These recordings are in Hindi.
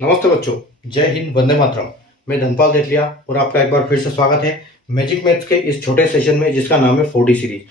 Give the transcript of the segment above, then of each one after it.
नमस्ते बच्चों, जय हिंद, वंदे मातरम। मैं धनपाल देथलिया और आपका एक बार फिर से स्वागत है मैजिक मैथ्स के इस छोटे सेशन में जिसका नाम है 4D सीरीज।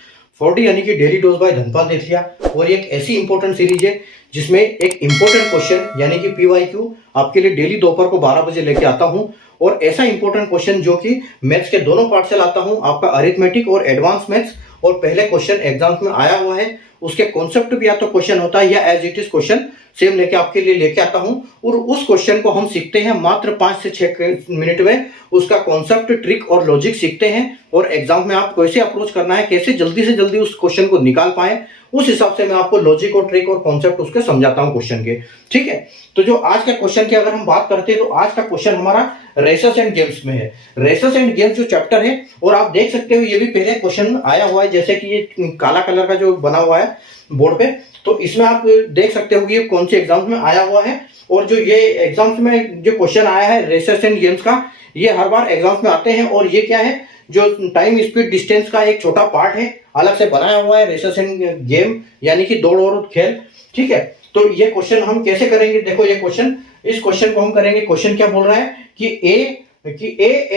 4D यानी कि डेली डोज बाय धनपाल देथलिया। और ये एक ऐसी इंपॉर्टेंट सीरीज है जिसमें एक इंपॉर्टेंट क्वेश्चन यानी कि PYQ आपके लिए डेली दोपहर को 12 बजे लेके आता हूँ। और ऐसा इंपॉर्टेंट क्वेश्चन जो कि मैथ्स के दोनों पार्ट से लाता हूँ, आपका अरिथमेटिक और एडवांस मैथ्स। और पहले क्वेश्चन एग्जाम्स में आया हुआ है, उसके कॉन्सेप्ट भी या तो क्वेश्चन होता है या as it is question same लेके आपके लिए लेके आता हूं। और उस क्वेश्चन को हम सीखते हैं मात्र 5 से 6 मिनट में। उसका कॉन्सेप्ट, ट्रिक और लॉजिक सीखते हैं और एग्जाम में आप कैसे अप्रोच करना है, कैसे जल्दी से जल्दी उस क्वेश्चन को निकाल पाए, उस हिसाब से मैं आपको लॉजिक और ट्रिक और कॉन्सेप्ट उसके समझाता हूं क्वेश्चन के। ठीक है, तो जो आज का क्वेश्चन की अगर हम बात करते हैं तो आज का क्वेश्चन हमारा रेसेस एंड गेम्स में है। रेसेस एंड गेम्स जो चैप्टर है, और आप देख सकते हो ये भी पहले क्वेश्चन आया हुआ है, जैसे कि ये काला कलर का जो बना हुआ है बोर्ड पे, तो इसमें आप देख सकते हो कि ये कौन से एग्जाम्स में आया हुआ है। और जो ये एग्जाम्स में जो क्वेश्चन आया है रेसेस एंड गेम्स का, ये हर बार एग्जाम्स में आते हैं। और ये क्या है, जो टाइम स्पीड डिस्टेंस का एक छोटा पार्ट है, अलग से बनाया हुआ है रेसेस एंड गेम यानी कि दौड़ और खेल। ठीक है, तो ये क्वेश्चन हम कैसे करेंगे, देखो ये क्वेश्चन, इस क्वेश्चन को हम करेंगे। क्वेश्चन क्या बोल रहा है कि A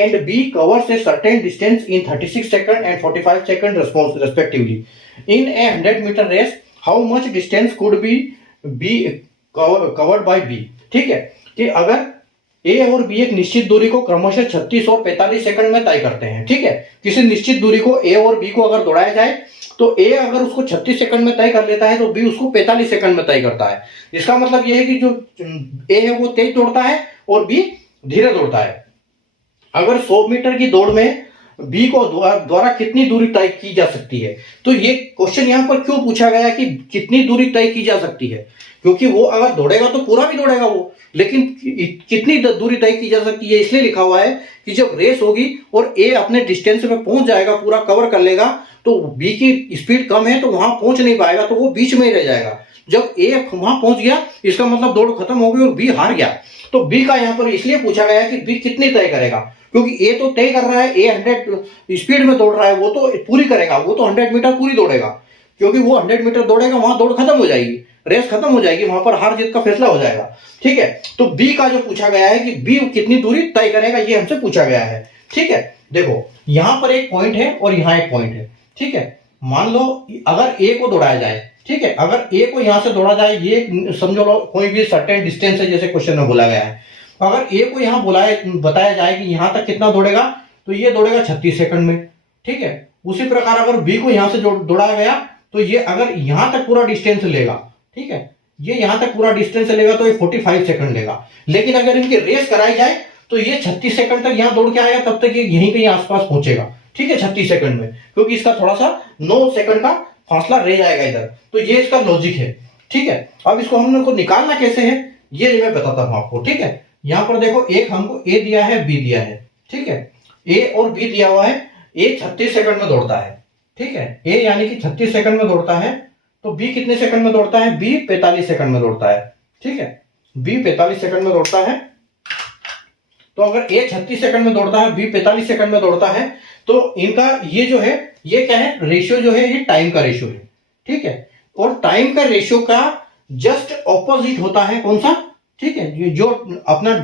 and B covers a certain distance in 36 seconds and 45 seconds respectively. In a 100-meter race, how much distance could be covered by B? ठीक है, कि अगर A और B एक निश्चित दूरी को क्रमशः 36 और 45 सेकंड में तय करते हैं। ठीक है, किसी निश्चित दूरी को A और B को अगर दौड़ाया जाए तो A अगर उसको 36 सेकंड में तय कर लेता है तो B उसको 45 सेकंड में तय करता है। इसका मतलब यह है कि जो A है वो तेज दौड़ता है और B धीरे दौड़ता है। अगर 100 मीटर की दौड़ में बी को द्वारा कितनी दूरी तय की जा सकती है, तो ये क्वेश्चन यहां पर क्यों पूछा गया कि कितनी दूरी तय की जा सकती है, क्योंकि वो अगर दौड़ेगा तो पूरा भी दौड़ेगा वो, लेकिन कितनी दूरी तय की जा सकती है इसलिए लिखा हुआ है कि जब रेस होगी और ए अपने डिस्टेंस में पहुंच जाएगा, पूरा कवर कर लेगा, तो बी की स्पीड कम है तो वहां पहुंच नहीं पाएगा, तो वो बीच में ही रह जाएगा। जब ए वहां पहुंच गया इसका मतलब दौड़ खत्म हो गई और बी हार गया। तो बी का यहां पर इसलिए पूछा गया कि बी कितनी तय करेगा, क्योंकि ए तो तय कर रहा है, ए 100 स्पीड में दौड़ रहा है, वो तो पूरी करेगा, वो तो 100 मीटर पूरी दौड़ेगा, क्योंकि वो 100 मीटर दौड़ेगा, वहां दौड़ खत्म हो जाएगी, रेस खत्म हो जाएगी, वहां पर हार जीत का फैसला हो जाएगा। ठीक है, तो बी का जो पूछा गया है कि बी कितनी दूरी तय करेगा, ये हमसे पूछा गया है। ठीक है, देखो यहां पर एक पॉइंट है और यहां एक पॉइंट है। ठीक है, मान लो अगर ए को दौड़ाया जाए, ठीक है, अगर ए को यहां से दौड़ा जाए, ये समझो लो कोई भी सर्टेन डिस्टेंस है जैसे क्वेश्चन में बोला गया है, अगर ए को यहां बताया जाए कि यहां तक कितना दौड़ेगा, तो ये दौड़ेगा 36 सेकंड में। ठीक है, उसी प्रकार अगर बी को यहां से दौड़ाया गया तो ये अगर यहां तक पूरा डिस्टेंस लेगा, ठीक है, ये यहां तक पूरा डिस्टेंस लेगा तो ये 45 सेकंड लेगा। लेकिन अगर इनकी रेस कराई जाए तो ये 36 सेकंड तक यहां दौड़ के आएगा, तब तक ये यहीं कहीं आसपास पहुंचेगा। ठीक है, 36 सेकंड में, क्योंकि इसका थोड़ा सा 9 सेकंड का फासला रह जाएगा इधर। तो ये इसका लॉजिक है। ठीक है, अब इसको हम लोग को निकालना कैसे है ये मैं बताता हूं आपको। ठीक है, यहां पर देखो एक हमको ए दिया है, बी दिया है। ठीक है, ए और बी दिया हुआ है। ए 36 सेकंड में दौड़ता है। ठीक है, ए यानी कि 36 सेकंड में दौड़ता है, तो बी कितने सेकंड में दौड़ता है, बी 45 सेकंड में दौड़ता है। ठीक है, बी 45 सेकंड में दौड़ता है। तो अगर ए 36 सेकंड में दौड़ता है, बी 45 सेकंड में दौड़ता है, तो इनका ये जो है ये क्या है, रेशियो जो है ये टाइम का रेशियो है। ठीक है, और टाइम का रेशियो का जस्ट ऑपोजिट होता है कौन सा, ठीक है, जो अपना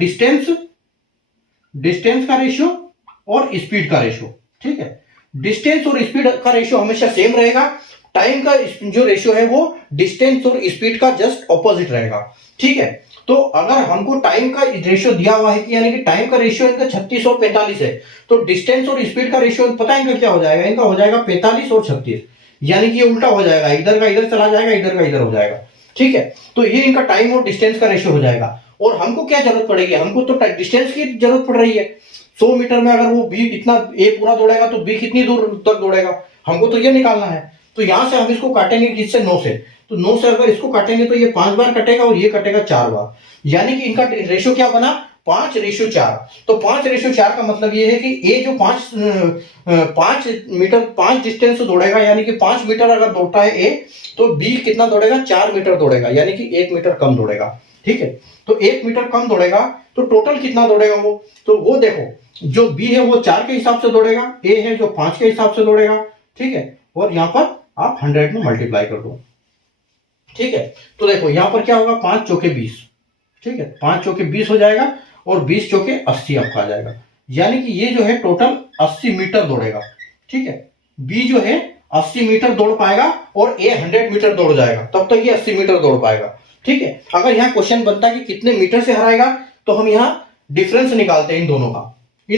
डिस्टेंस का रेशियो और स्पीड का रेशियो। ठीक है, डिस्टेंस और स्पीड का रेशियो हमेशा सेम रहेगा, टाइम का जो रेशियो है वो डिस्टेंस और स्पीड का जस्ट ऑपोजिट रहेगा। ठीक है, तो अगर हमको टाइम का रेशियो दिया हुआ है कि यानी कि टाइम का रेशियो इनका 36 और 45 है, तो डिस्टेंस और स्पीड का रेशियो पता है इनका क्या हो जाएगा, इनका हो जाएगा 45 और 36, यानी कि ये उल्टा हो जाएगा, इधर का इधर चला जाएगा, इधर का इधर हो जाएगा। ठीक है, तो ये इनका टाइम और डिस्टेंस का रेशियो हो जाएगा। और हमको क्या जरूरत पड़ेगी, हमको तो डिस्टेंस की जरूरत पड़ रही है। 100 मीटर में अगर वो बी इतना ए पूरा दौड़ेगा तो बी कितनी दूर तक दौड़ेगा, हमको तो ये निकालना है। तो यहां से हम इसको काटेंगे किससे, 9 से। तो 9 से अगर इसको काटेंगे तो ये 5 बार कटेगा और ये कटेगा 4 बार, यानी कि इनका रेशियो क्या बना, 5:4। तो 5:4 का मतलब ये है कि ए जो 5 मीटर 5 डिस्टेंस दौड़ेगा, यानी कि 5 मीटर अगर दौड़ता है ए, तो बी कितना दौड़ेगा, 4 मीटर दौड़ेगा, यानी कि 1 मीटर कम दौड़ेगा। ठीक है, तो 1 मीटर कम दौड़ेगा तो टोटल कितना दौड़ेगा वो, तो वो देखो जो बी है वो 4 के हिसाब से दौड़ेगा, ए है जो 5 के हिसाब से दौड़ेगा। ठीक है, और यहां पर आप 100 में मल्टीप्लाई कर दो। ठीक है, तो देखो यहां पर क्या होगा, 5 चौके 20, ठीक है, 5 चौके 20 हो जाएगा और 20 चौके 80 आपका आ जाएगा। यानी कि ये जो है टोटल 80 मीटर दौड़ेगा। ठीक है, बी जो है 80 मीटर दौड़ पाएगा और ए 100 मीटर दौड़ जाएगा, तब तक ये 80 मीटर दौड़ पाएगा। ठीक है, अगर यहाँ क्वेश्चन बनता कि कितने मीटर से हराएगा, तो हम यहाँ डिफरेंस निकालते हैं इन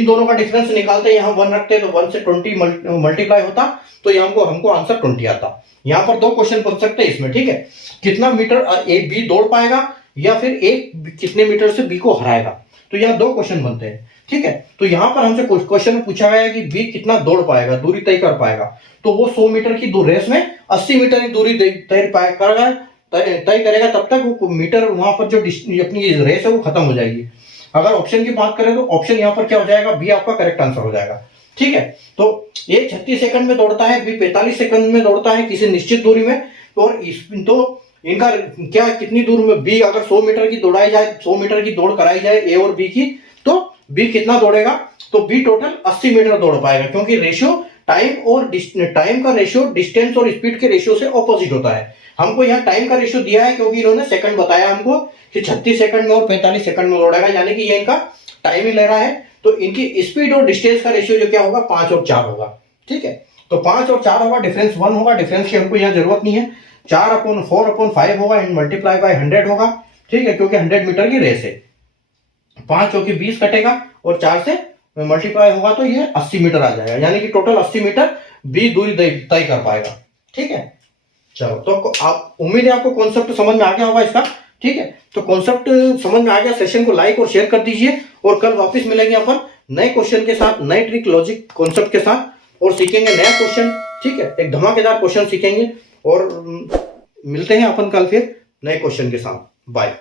दोनों का डिफरेंस निकालते हैं। यहाँ 1 रखते हैं तो 1 से 20 मल्टीप्लाई होता, तो यहाँ हमको आंसर 20 आता। यहाँ पर 2 क्वेश्चन बन सकते हैं इसमें। ठीक है, कितना मीटर ए बी दौड़ पाएगा या फिर ए कितने मीटर से बी को हराएगा, तो यहाँ 2 क्वेश्चन बनते हैं। ठीक है, तो यहाँ पर हमसे क्वेश्चन में पूछा गया है कि बी कितना दौड़ पाएगा, दूरी तय कर पाएगा, तो वो 100 मीटर की रेस में 80 मीटर की दूरी तय करेगा, तब तक वो मीटर वहां पर जो अपनी रेस है वो खत्म हो जाएगी। अगर ऑप्शन की बात करें तो ऑप्शन यहाँ पर क्या हो जाएगा, बी आपका करेक्ट आंसर हो जाएगा। ठीक है, तो ए 36 सेकंड में दौड़ता है, बी 45 सेकंड में दौड़ता है किसी निश्चित दूरी में, और तो इनका क्या कितनी दूर में, बी अगर 100 मीटर की दौड़ाई जाए, 100 मीटर की दौड़ कराई जाए ए और बी की, तो बी कितना दौड़ेगा, तो बी टोटल 80 मीटर दौड़ पाएगा, क्योंकि रेशियो टाइम का रेशियो डिस्टेंस और स्पीड के रेशियो से ऑपोजिट होता है। हमको यहाँ टाइम का रेशियो दिया है क्योंकि इन्होंने सेकंड बताया हमको कि 36 सेकंड में और 45 सेकंड में दौड़ेगा, यानी कि ये इनका टाइम ही ले रहा है। तो इनकी स्पीड और डिस्टेंस का रेशियो जो क्या होगा, 5 और 4 होगा। ठीक है, तो 5 और 4 होगा, डिफरेंस 1 होगा, डिफरेंस की हमको यहाँ जरूरत नहीं है। 4/4/5 होगा एंड मल्टीप्लाई बाय 100 होगा। ठीक है, क्योंकि 100 मीटर की रेस है। 5 चौके 20 कटेगा और 4 से मल्टीप्लाई होगा तो ये 80 मीटर आ जाएगा, यानी कि टोटल 80 मीटर बी दूरी तय कर पाएगा। ठीक है, चलो, तो आप उम्मीद है आपको कॉन्सेप्ट समझ में आ गया होगा इसका। ठीक है, तो कॉन्सेप्ट समझ में आ गया, सेशन को लाइक और शेयर कर दीजिए, और कल वापस मिलेंगे अपन नए क्वेश्चन के साथ, नए ट्रिक लॉजिक कॉन्सेप्ट के साथ, और सीखेंगे नया क्वेश्चन। ठीक है, एक धमाकेदार क्वेश्चन सीखेंगे, और मिलते हैं अपन कल फिर नए क्वेश्चन के साथ। बाय।